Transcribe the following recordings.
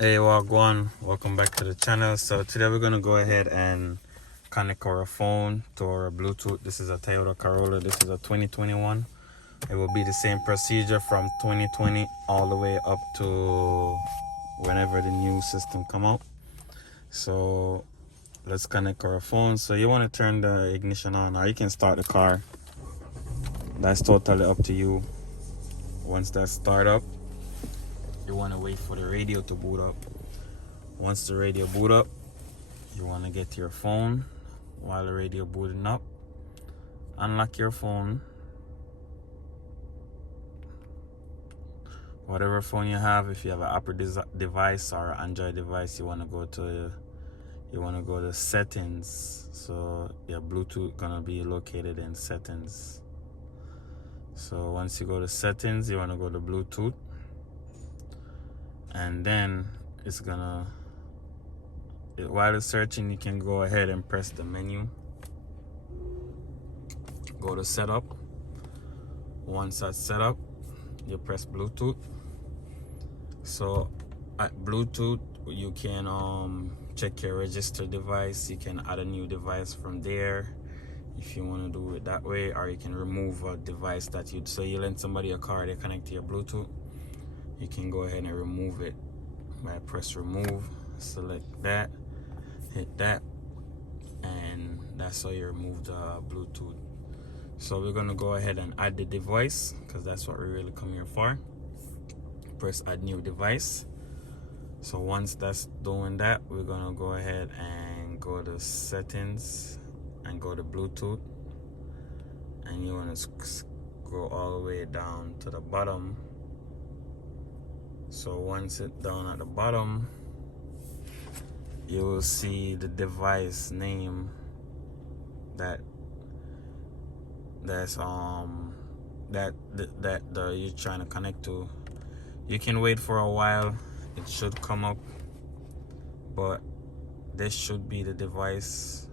Hey, Wagwan, welcome back to the channel. So today we're gonna go ahead and connect our phone to our Bluetooth. This is a Toyota Corolla. This is a 2021. It will be the same procedure from 2020 all the way up to whenever the new system come out. So let's connect our phone. So you want to turn the ignition on, or you can start the car. That's totally up to you. Once that start up, you want to wait for the radio to boot up. Once the radio boot up, you want to get your phone while the radio booting up. Unlock your phone. Whatever phone you have, if you have an Apple device or an Android device, you want to go to settings. So your Bluetooth gonna be located in settings. So once you go to settings, you want to go to Bluetooth, and then it's gonna, while it's searching, you can go ahead and press the menu. Go to setup. Once that's set up, you press Bluetooth. So at Bluetooth, you can check your registered device. You can add a new device from there if you want to do it that way, or you can remove a device that you lend somebody a car, they connect to your Bluetooth. You can go ahead and remove it by press remove. Select that, hit that, and that's how you remove the Bluetooth. So we're gonna go ahead and add the device, because that's what we really come here for. Press add new device. So once that's doing that, we're gonna go ahead and go to settings and go to Bluetooth, and you want to go all the way down to the bottom. So once it's down at the bottom, you will see the device name that you're trying to connect to. You can wait for a while, it should come up, but this should be the device.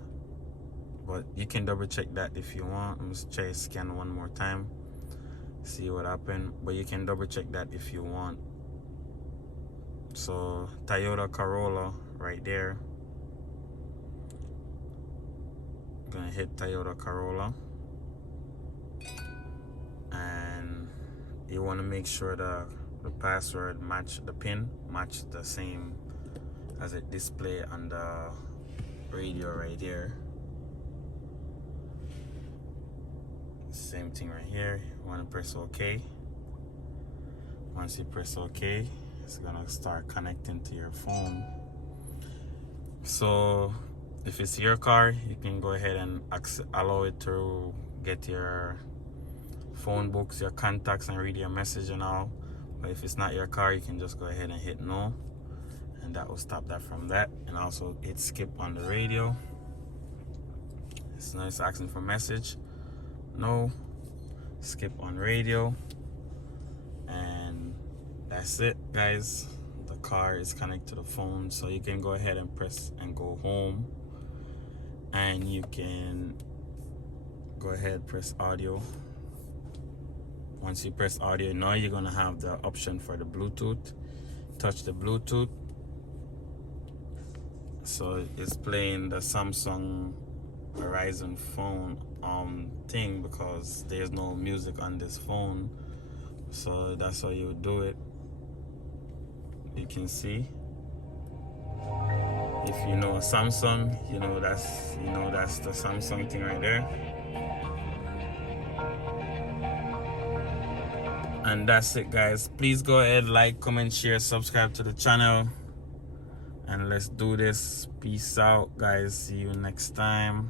But you can double check that if you want. I'm just try to scan one more time, see what happened. But you can double check that if you want. So Toyota Corolla right there. I'm gonna hit Toyota Corolla, and you want to make sure the password match, the pin match the same as it display on the radio right here. Same thing right here. You want to press OK. Once you press OK, it's gonna start connecting to your phone. So if it's your car, you can go ahead and allow it to get your phone books, your contacts, and read your message and all. But if it's not your car, you can just go ahead and hit no, and that will stop that from that. And also hit skip on the radio. So now it's asking for message. No. Skip on radio. And that's it, guys. The car is connected to the phone, so you can go ahead and press and go home, and you can go ahead press audio. Once you press audio, now you're gonna have the option for the Bluetooth. Touch the Bluetooth. So it's playing the Samsung Horizon phone thing, because there's no music on this phone. So that's how you do it. You can see, if you know Samsung, that's the Samsung thing right there. And that's it, guys. Please go ahead, like, comment, share, subscribe to the channel, and let's do this. Peace out, guys. See you next time.